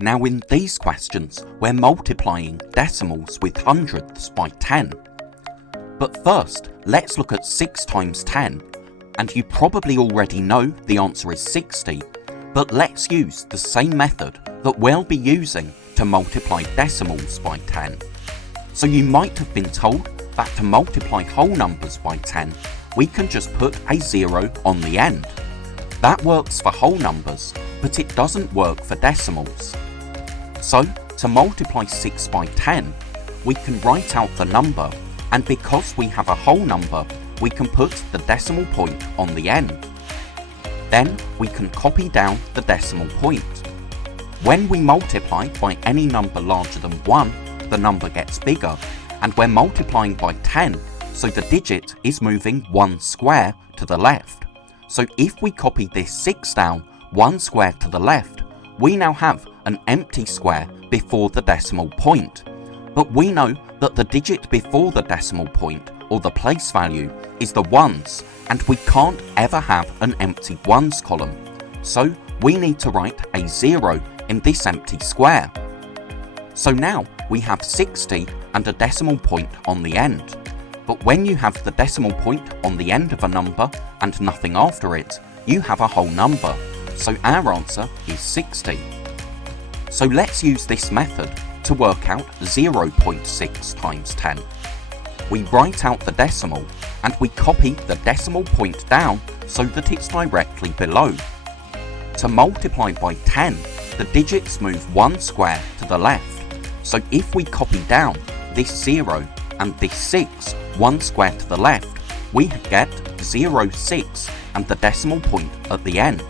Now in these questions, we're multiplying decimals with hundredths by 10. But first, let's look at 6 times 10. And you probably already know the answer is 60, but let's use the same method that we'll be using to multiply decimals by 10. So you might have been told that to multiply whole numbers by 10, we can just put a 0 on the end. That works for whole numbers, but it doesn't work for decimals. So, to multiply 6 by 10, we can write out the number, and because we have a whole number, we can put the decimal point on the end. Then we can copy down the decimal point. When we multiply by any number larger than 1, the number gets bigger, and we're multiplying by 10, so the digit is moving 1 square to the left. So if we copy this 6 down 1 square to the left, we now have an empty square before the decimal point. But we know that the digit before the decimal point, or the place value, is the ones, and we can't ever have an empty ones column. So we need to write a 0 in this empty square. So now we have 60 and a decimal point on the end. But when you have the decimal point on the end of a number and nothing after it, you have a whole number. So our answer is 60. So let's use this method to work out 0.6 times 10. We write out the decimal and we copy the decimal point down so that it's directly below. To multiply by 10, the digits move 1 square to the left. So if we copy down this 0 and this 6 1 square to the left, we get 0.6 and the decimal point at the end.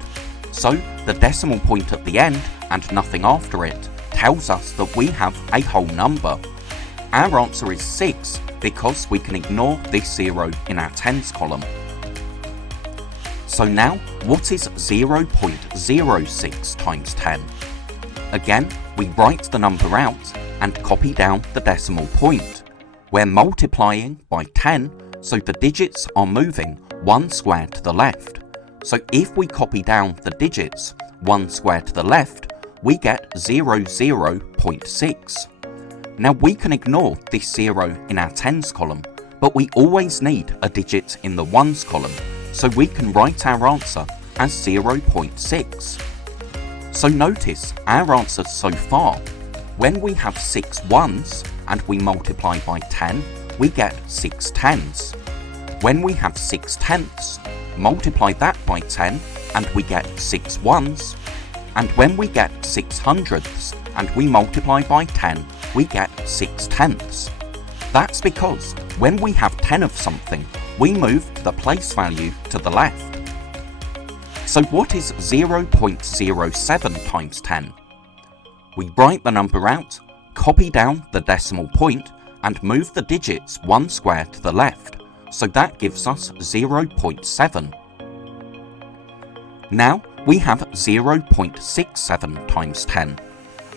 So the decimal point at the end and nothing after it tells us that we have a whole number. Our answer is 6 because we can ignore this 0 in our tens column. So now, what is 0.06 times 10? Again, we write the number out and copy down the decimal point. We're multiplying by 10, so the digits are moving 1 square to the left. So if we copy down the digits 1 square to the left, we get 0.6. Now we can ignore this 0 in our tens column, but we always need a digit in the ones column, so we can write our answer as 0.6. So notice our answers so far. When we have 6 ones and we multiply by 10, we get 6 tenths. When we have 6 tenths, multiply that by 10 and we get 6 ones. And when we get 6 hundredths and we multiply by 10, we get 6 tenths. That's because when we have 10 of something, we move the place value to the left. So what is 0.07 times 10? We write the number out, copy down the decimal point, and move the digits 1 square to the left. So that gives us 0.7. Now we have 0.67 times 10.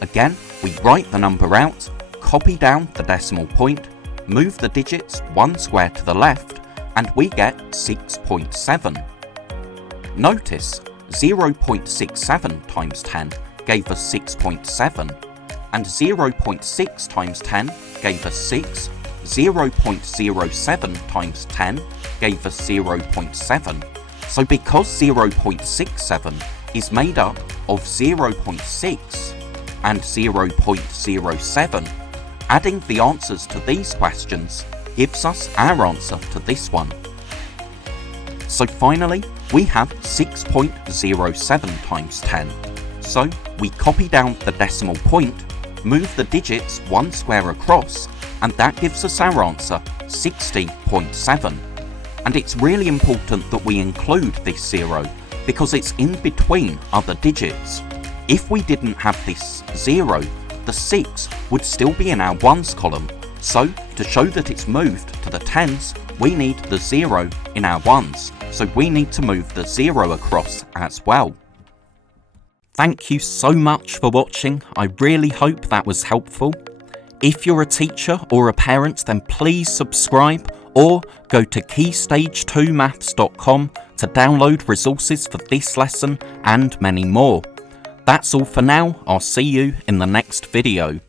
Again, we write the number out, copy down the decimal point, move the digits 1 square to the left, and we get 6.7. Notice 0.67 times 10 gave us 6.7, and 0.6 times 10 gave us 6, 0.07 times 10 gave us 0.7. So because 0.67 is made up of 0.6 and 0.07, adding the answers to these questions gives us our answer to this one. So finally, we have 6.07 times 10. So we copy down the decimal point, move the digits 1 square across, and that gives us our answer, 60.7. And it's really important that we include this 0 because it's in between other digits. If we didn't have this 0, the 6 would still be in our ones column. So to show that it's moved to the tens, we need the 0 in our ones. So we need to move the 0 across as well. Thank you so much for watching. I really hope that was helpful. If you're a teacher or a parent, then please subscribe or go to keystage2maths.com to download resources for this lesson and many more. That's all for now. I'll see you in the next video.